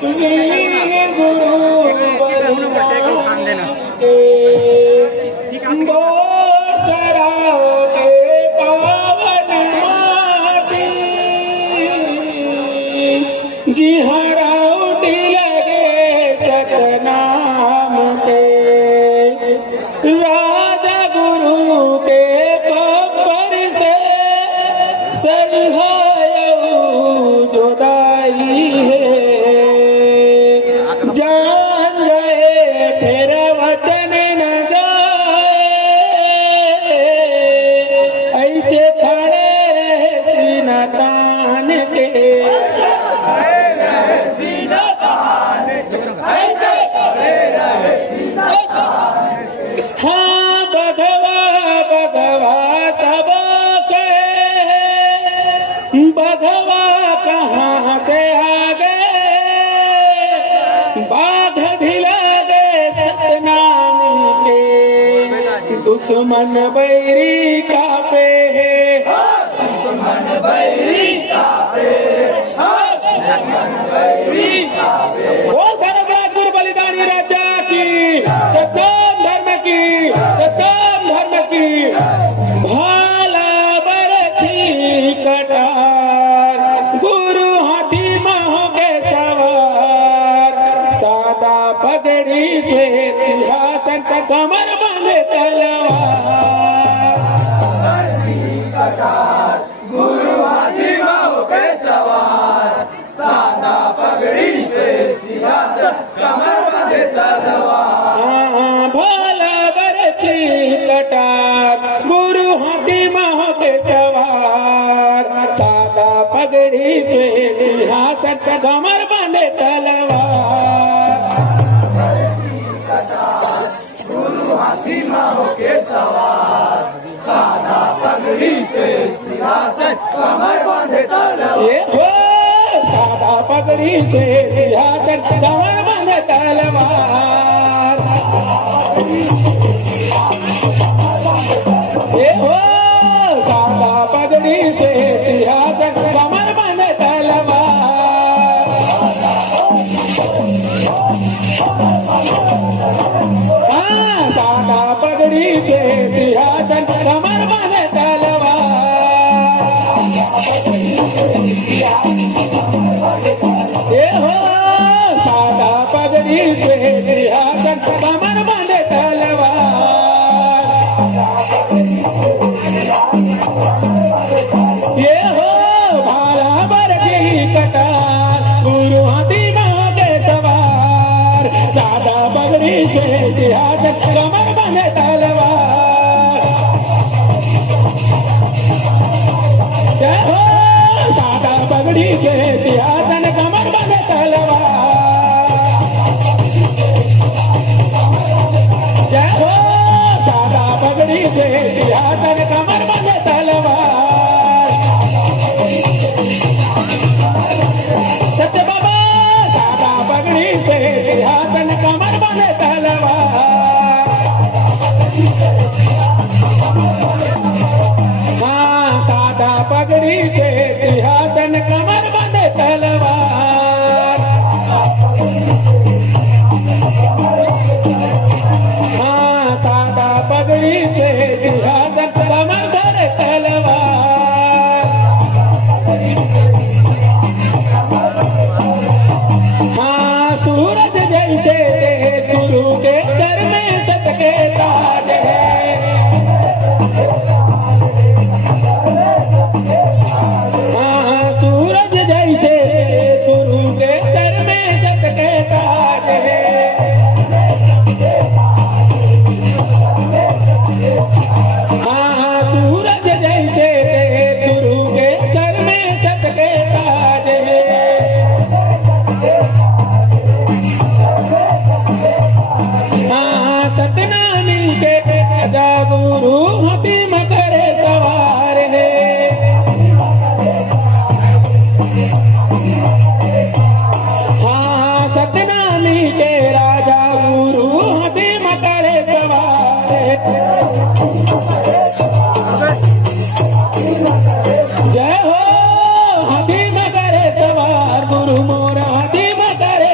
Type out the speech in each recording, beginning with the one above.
तुम्ही गुरु जी हराउटी लगे सतनाम के राजा गुरु के पपर से सरहायऊ जुदाई है जान गए फिर वचन न जाए ऐसे खड़े रहे सीना तान के हाँ भगवा भगवा सब के भगवा कहाँ से आ गए बाध ढिला दे सतनाम के दुश्मन बैरी का पे है दुश्मन बैरी का पे दुश्मन बैरी का पे वो धर्मराज गुरु बलिदानी राजा की सत्यम धर्म की सत्यम धर्म की भाला बरछी कटार गुरु हाथी महो के सवार सादा पगड़ी से सिंहासन कमर बांधे तलवार कटार गुरु हाथी महो के सवार सादा पगड़ी से सिंहासन कमर बांधे तलवार भाला बरछी कटार गुरु हाथी महो के सवार सादा पगड़ी से सिंहासन कमर बांधे तलवार गुरु हाथी महो के सवार सादा पगड़ी से सिंहासन कमर बांधे तलवार सादा पगड़ी से सिंहासन कमर बांधे तलवार सादा पगड़ी से सिंहासन कमर बांधे तलवार हाँ सादा पगड़ी से सिंहासन कमर बांधे तलवार सादा पगड़ी से सिंहासन कमर बांधे तलवार ये हो भाला बरछी कटार गुरु हाथी महो के सवार सादा पगड़ी से सिंहासन कमर बांधे तलवार जय हो सादा पगड़ी से सिंहासन कमर बांधे तलवार जय हो सादा पगड़ी से सिंहासन कमर बांधे तलवार सत्य बाबा सादा पगड़ी से सिंहासन कमर बांधे तलवार हाँ सादा पगड़ी से सिंहासन कमर बांधे तलवार हाँ सादा पगड़ी से सिंहासन कमर धरे तलवार हाँ सूरज जैसे गुरु के सर में सतके ताज है हाँ सूरज जैसे गुरु के सर में सतके ताज है हाँ सूरज जैसे गुरु के सर में सतके ताज है हाँ सतनामी के राजा गुरु हाथी मकरे सवार है हाँ सतनामी के राजा गुरु हाथी मकरे सवार है जय हो हाथी मकरे सवार गुरु मोर हाथी मकरे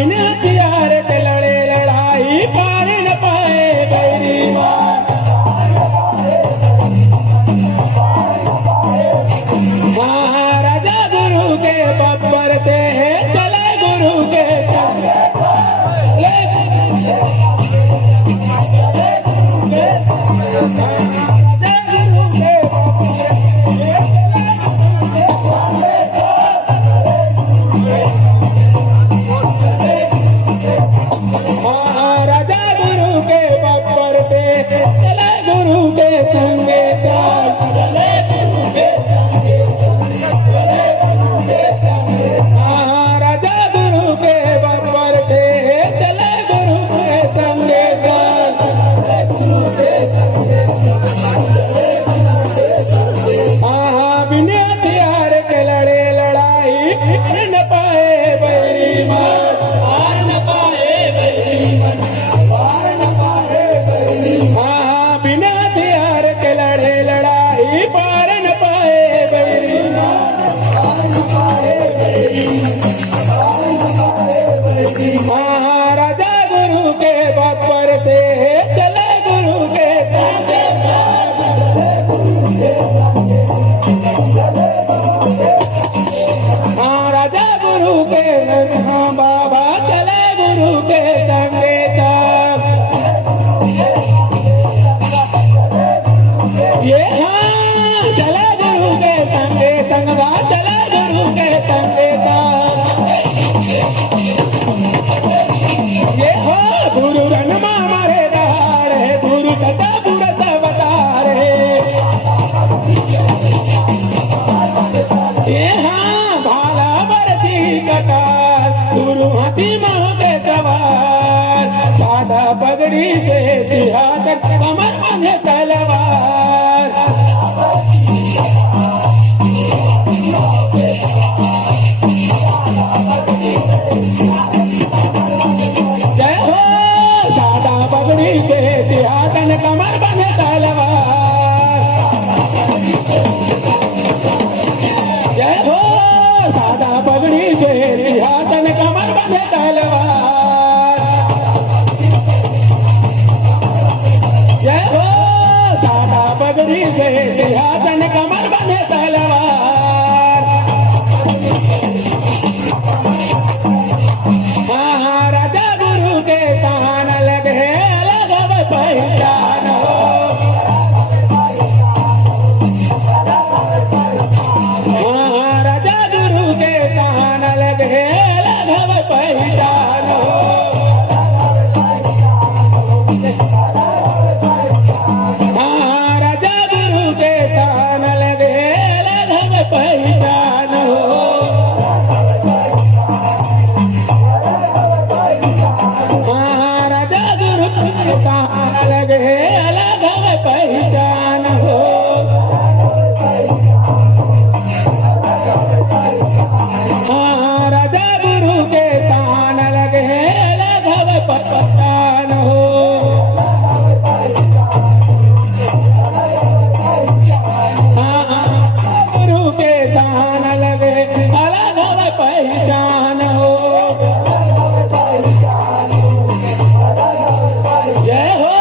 बिना हथियार के लड़े लड़ाई पार न पाए बैरी मान। महाराजा गुरु के बब्बर से चले गुरु के संग। महाराजा गुरु के बब्बर से चले गुरु के संगे साथ। महाराजा गुरु के बब्बर से चले गुरु के संगे साथ। बिना हथियार के लड़े लड़ाई न पाए बैरी मान। बिना हथियार के लड़े लड़ाई पार न पाए बैरी महाराजा गुरु के बब्बर से चले गुरु के संगे महाराजा गुरु के बाबा चले गुरु के संगे साथ। ये हाँ चला गुरु के संगे संगवा चला गुरु के संगे साथ। ये हो गुरु रनमा मारे दार है गुरु सदा बुरत अवतार है। ये हाँ भाला बरछी कटार गुरु हाथी माह पे सवार। सादा पगड़ी से सिंहासन कमर बांधे तलवार। जय हो सादा पगड़ी से सिंहासन कमर बांधे तलवार। जय हो सादा पगड़ी से सिंहासन कमर बांधे तलवार। जय हो सादा पगड़ी से सिंहासन कमर बांधे तलवार। महाराजा गुरु के स्थान अलग है अलग अब पहचान हो। महाराजा गुरु के स्थान अलग है अलग अब पहचान हो। महाराजा गुरु के स्थान अलग है अलग अब पहचान हो। महाराजा गुरु के स्थान अलग है अलग अब पहचान हो। महाराजा गुरु के स्थान अलग है अलग अब पहचान हो। गुरु के स्थान अलग है अलग अब पहचान हो। जय हो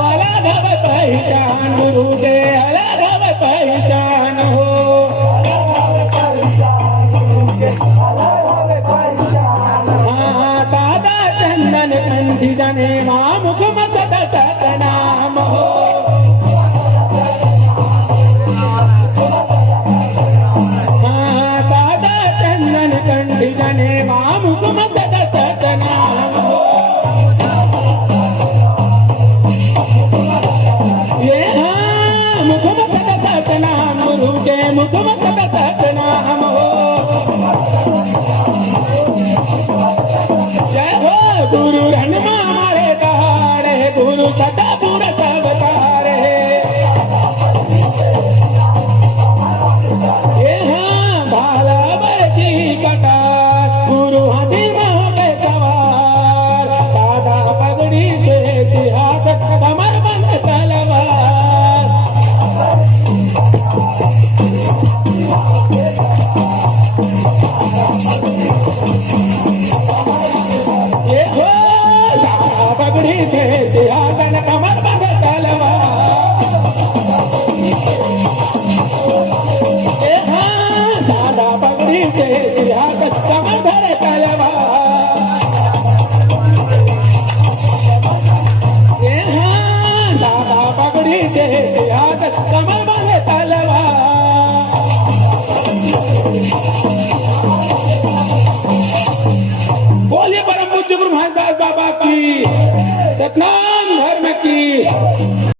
अलग अब पहचान गुरु के अलग अब पहचान हो। सादा चंदन कंठी जने मुख सतत नाम हो। सादा चंदन कंठी जने मुख सतत नाम हो। ये हाँ मुख सतत नाम गुरु के मुख सतत नाम हो। जय हो गुरु रनमा मारे दार है गुरु सदा बुरत अवतार है। ये हाँ भाला बरछी कटार गुरु हाथी माह पे सवार। सादा पगड़ी से सिंहासन कमर बंध तलवार। ए हाँ सादा पगड़ी से हाथ कमर धरे तलवार ए हाँ सादा पगड़ी से हाथ कमर धरे तलवार बोलिए परम पूज्य गुरु महाराज बाबा की सतनाम धर्म की